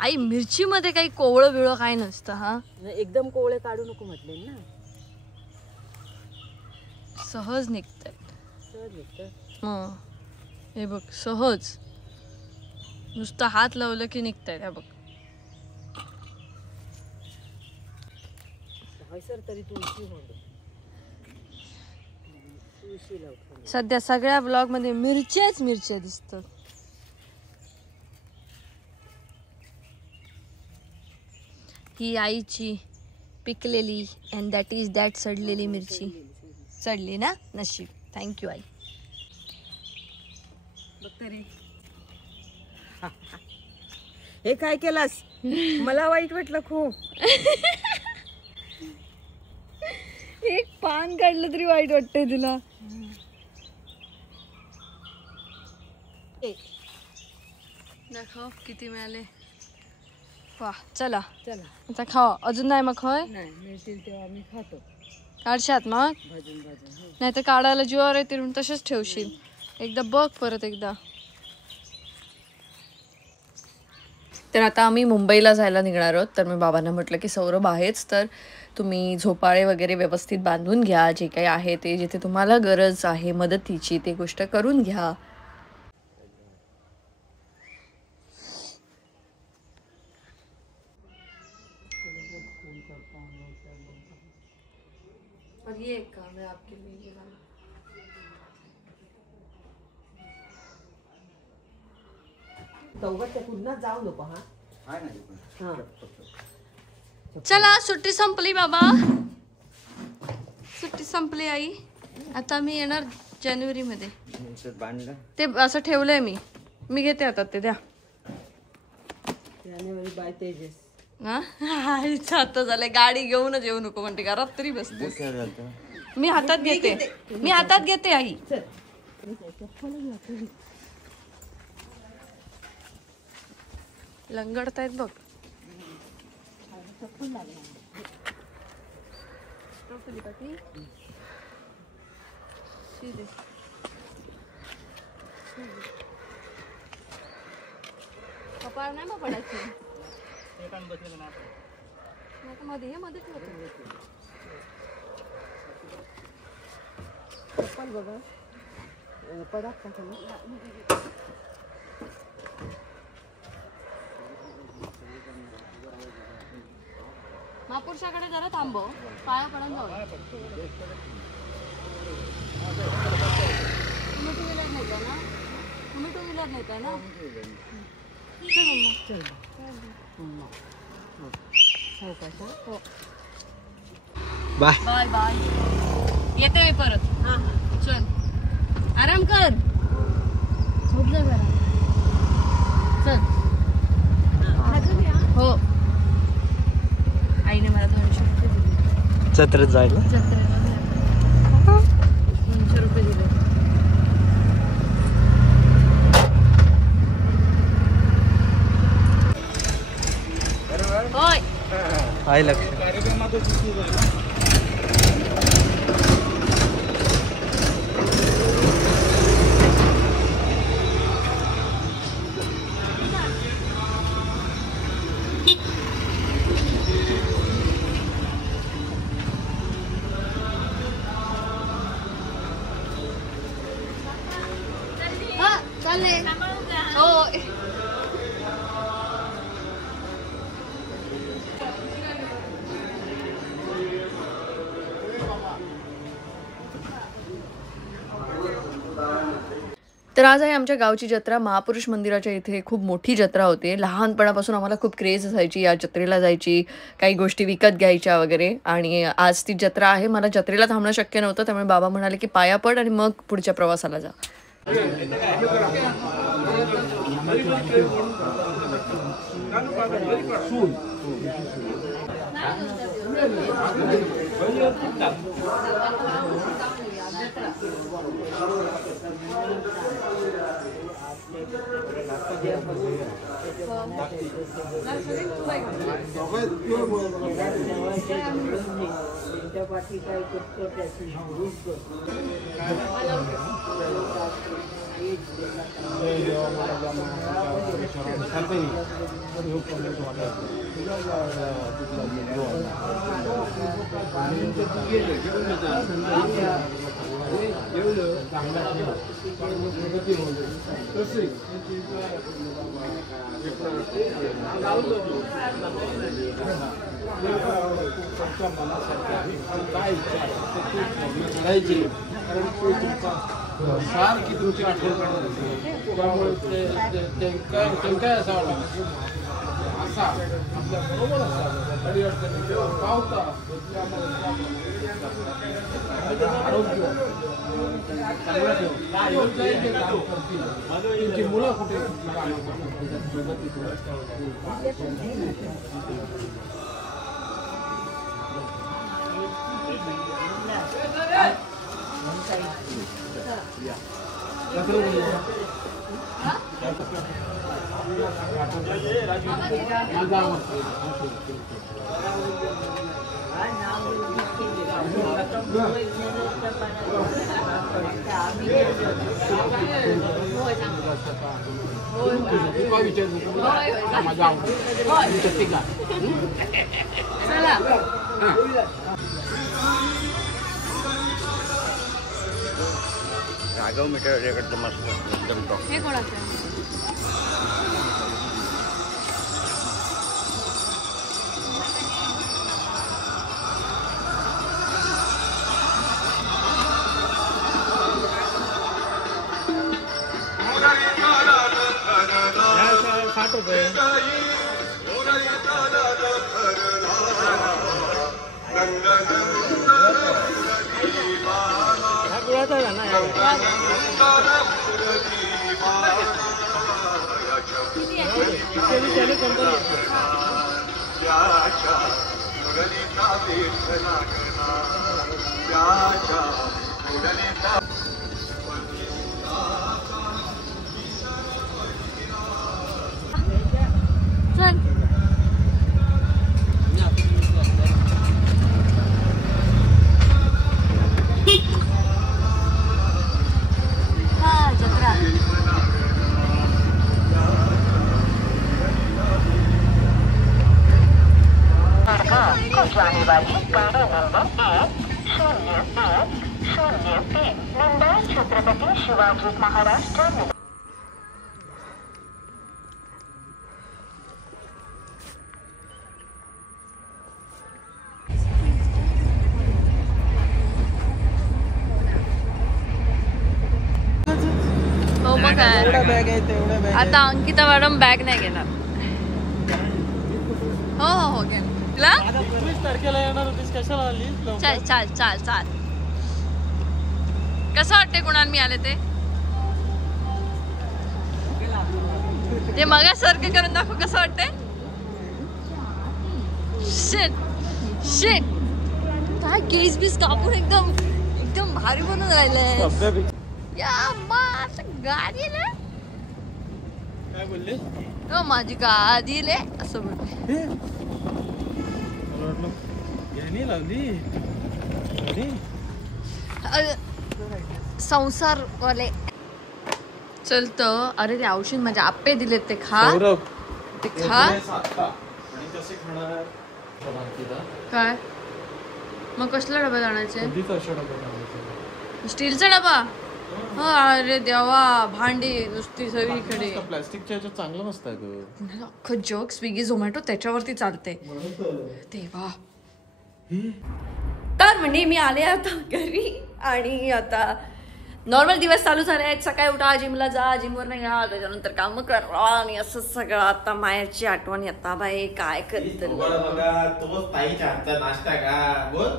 आई मिरची मध्ये काही कोवळं बिवळं काय नसतं. हा एकदम कोवळे काढू नको म्हटले ना. सहज निघतंय. सहज निघतं. हे बघ सहज नुसतं हात लावलं की निघतंय. हे बघ सर तरी तुळशी सध्या सगळ्या ब्लॉग मध्ये मिरच्याच मिरच्या दिसतात. ही आईची पिकलेली अँड दॅट इज दॅट सडलेली मिरची. सडली ना नशीब. थँक्यू आई. बघ तरी हे काय केलास. मला वाईट वाटलं खूप. एक पान काढलं तरी वाईट वाटतंय तुला. दाखव किती मिळाले. वा चला चला आता खावा. अजून नाही मग होय. नाही मिळतील तेव्हा आम्ही खातो. काढशात मग भाजून भाजून. नाही तर काढायला जीवावर येते तसेच ठेवशील. एकदा बघ परत एकदा. तर आता आम्ही मुंबईला जायला निघणार आहोत. तर मी बाबांना म्हटलं की सौरभ आहेच तर तुम्ही झोपाळे वगैरे व्यवस्थित बांधून घ्या. जे काही आहे ते जिथे तुम्हाला गरज आहे मदतीची ते गोष्ट करून घ्या. और ये एक काम है आपके लिए ये वाला. पुन्हा जाऊ नको. हा चला सुट्टी संपली बाबा. सुट्टी संपली आई. आता मी येणार जानेवारी मध्ये. ते असं ठेवलंय मी घेते आता ते द्या. जानेवारी बाय तेजस. आता झालंय. गाडी घेऊनच येऊ नको म्हणते. घरात तरी बसते. मी हातात घेते. मी हातात घेते आई. लंगडतायत बघ. कपाळ नाही मग पडायची. मध्ये मध्येच चप्पल बघा पडा का. महापुरुषाकडे जरा थांबव. पाया पडून जाऊ. तुम्ही टू व्हीलर नाही का ना. तुम्ही टू व्हीलर नाही का ना. Bye bye bye. येते मी परत. चल आराम कर. झोप जा जरा. चल हो. आईने मला 200 रुपये दिले. जत्रेत जायला. 200 रुपये दिले. होय आहे लक्ष. चालले हो. तर आज आहे आमच्या गावची जत्रा. महापुरुष मंदिराच्या इथे खूप मोठी जत्रा होते. लहानपणापासून आम्हाला खूप क्रेज असायची या जत्रेला जायची. काही गोष्टी विकत घ्यायच्या वगैरे. आणि आज ती जत्रा आहे. मला जत्रेला थांबणं शक्य नव्हतं. त्यामुळे बाबा म्हणाले की पाया पड आणि मग पुढच्या प्रवासाला जा. सारखी तुमची आठवण त्यामुळे काय असावं असा आपल्या बरोबर असा अडीअडचणी जेव्हा पावता आरोग्य चांगलं ठेव मुलं कुठे राघव मीटर रेकॉर्ड मस्त एकदम टॉप. हे कोणाचं जाने वाली गाड़ी नंबर 10103 मुंबई छत्रपति शिवाजी महाराज टर्मिनस. हो मग काय आता अंकिता मॅडम बॅग नाही घेणार. हो हो हो घे तारखेला येणार होतीस कशाला आली चाल चाल चाल चाल. कसं वाटते कुणाल मी आले ते मगासारखं करून दाखव. कसं वाटतंय? शिट शिट काय केस बीस कापून एकदम एकदम भारी बनून राहिलंय. या माझ गाडी ले काय बोलले? हो माझी गाडी ले असं बोलले. यानी लावली संसार वाले चलत. अरे ते औषध माझे आप्पे दिलेत ते खा. ते खा. काय मग कसला डबा आणायचे? स्टीलचा डबा? हो अरे देवा भांडी नुसती सगळीकडे. प्लास्टिकच्या ह्याच्यात चांगलं नसतं अख्खं जग स्विगी झोमॅटो त्याच्यावरती चालते. देवा. तर म्हणजे मी आले आता घरी आणि आता नॉर्मल दिवस चालू झाले आहेत. सकाळी उठा, जिमला जा, जिमवर नाही या, त्याच्यानंतर काम करा आणि असं सगळं. आता मायाची आठवण येता बाई काय करत बघा तोच ताईच्या हातचा नाश्ता का बोल.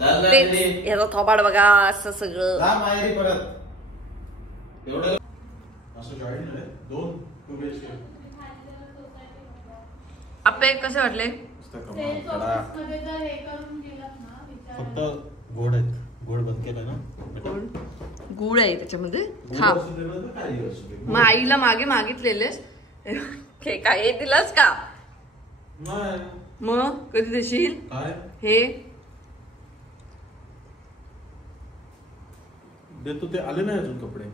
याचा थोबाड बघा असं सगळं. माहेरी परत एवढं असं जॉईन आहे. 2 BHK आपले कसे वाटले? फक्त गोड आहेत. गोड बंद केलं ना. गुळ आहे त्याच्यामध्ये. खा. मग आईला मागे मागितलेलेस काय हे दिलंस का? मग कधी देशील हे? देतो ते आले नाही अजून कपडे.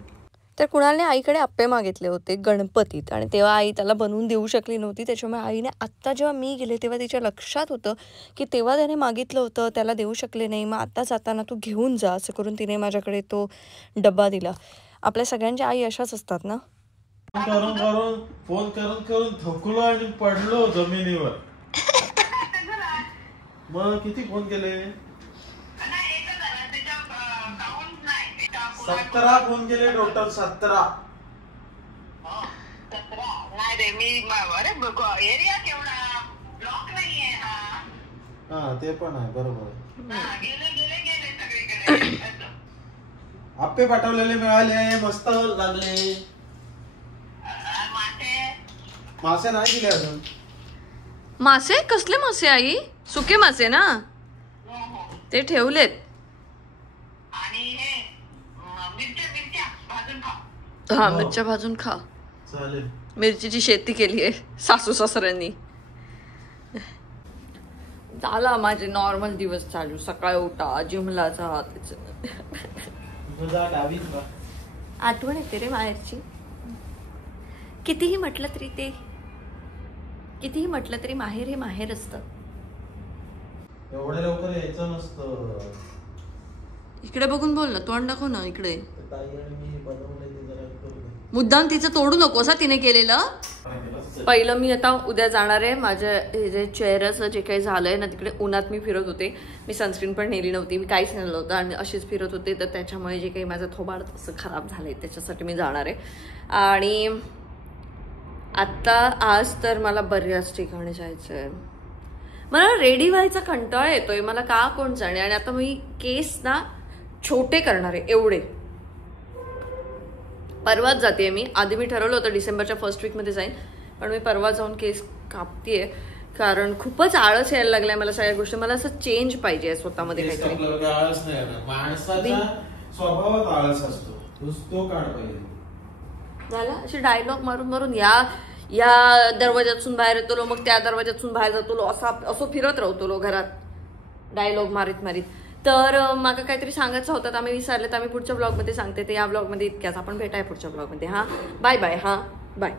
तर कुणालने आईकडे आप्पे मागितले होते गणपतीत आणि तेव्हा आई त्याला बनवून देऊ शकली नव्हती. त्याच्यामुळे आईने आत्ता जेव्हा मी गेले तेव्हा तिच्या लक्षात होतं की तेव्हा त्याने मागितलं होतं, त्याला देऊ शकले नाही, मग आता जाताना तू घेऊन जा, असं करून तिने माझ्याकडे तो डब्बा दिला. आपल्या सगळ्यांच्या आई अशाच असतात ना. फोन करून करून थकलो आणि पडलो जमिनीवर. मग किती फोन केले? 17 फोन केले टोटल. 17. नाही रे मी अरे एरिया केवढा ब्लॉक नाहीये हा ते पण आहे, बरोबर. गेले सगळीकडे. आप्पे पाठवलेले मिळाले, मस्त लागले. मासे नाही दिले अजून. मासे कसले मासे आई? सुके मासे ना, ते ठेवलेत. आणि हे मिरच्या भाजून खा. हा, मिरच्या भाजून खा. चालेल. मिरचीची शेती केली आहे सासू सासऱ्यांनी. झाला माझे नॉर्मल दिवस चालू. सकाळी उठा, जिमला जा. आठवण येते रे माहेरची. कितीही म्हटलं तरी माहेर हे माहेर असतं. एवढ्या लवकर यायचं नसतं. इकडे बघून बोल ना, तोंड दाखव ना इकडे. ताई आणि मी बनवलंय ते जरा करू दे. मुद्दाम तिचं तोडू नकोस तिने केलेलं. पहिलं मी आता उद्या जाणार आहे. माझ्या हे जे चेहऱ्याचं जे काही झालंय ना, तिकडे उन्हात मी फिरत होते. मी सनस्क्रीन पण नेली नव्हती, मी काहीच नेलं होतं आणि अशीच फिरत होते. तर त्याच्यामुळे जे काही माझं थोबाड असं खराब झालंय त्याच्यासाठी मी जाणार आहे. आणि आत्ता आज तर मला बऱ्याच ठिकाणी जायचं आहे. मला रेडी व्हायचा कंटाळा येतोय, मला का कोण जाणे. आणि आता मी केस ना छोटे करणार आहे एवढे. परवाच जाते मी. आधी मी ठरवलं होतं डिसेंबरच्या फर्स्ट वीकमध्ये जाईन, पण मी परवा जाऊन केस कापतेय कारण खूपच आळस यायला लागलाय मला सगळ्या गोष्टी. मला असं चेंज पाहिजे स्वतःमध्ये काहीतरी. आळस नाही येणार. माणसाचा स्वभावात आळस असतो, तो काढ पाहिजे. झाला असे डायलॉग मारून या दरवाजातून बाहेर येतो, मग त्या दरवाजातून बाहेर जातो, असं फिरत राहतो घरात डायलॉग मारीत. तर मला काहीतरी सांगायचं होतं, आम्ही विसरले. तर आम्ही पुढच्या ब्लॉगमध्ये सांगते. ते या ब्लॉगमध्ये इतक्याच. आपण भेटाय पुढच्या ब्लॉगमध्ये. हां, बाय. हां, बाय.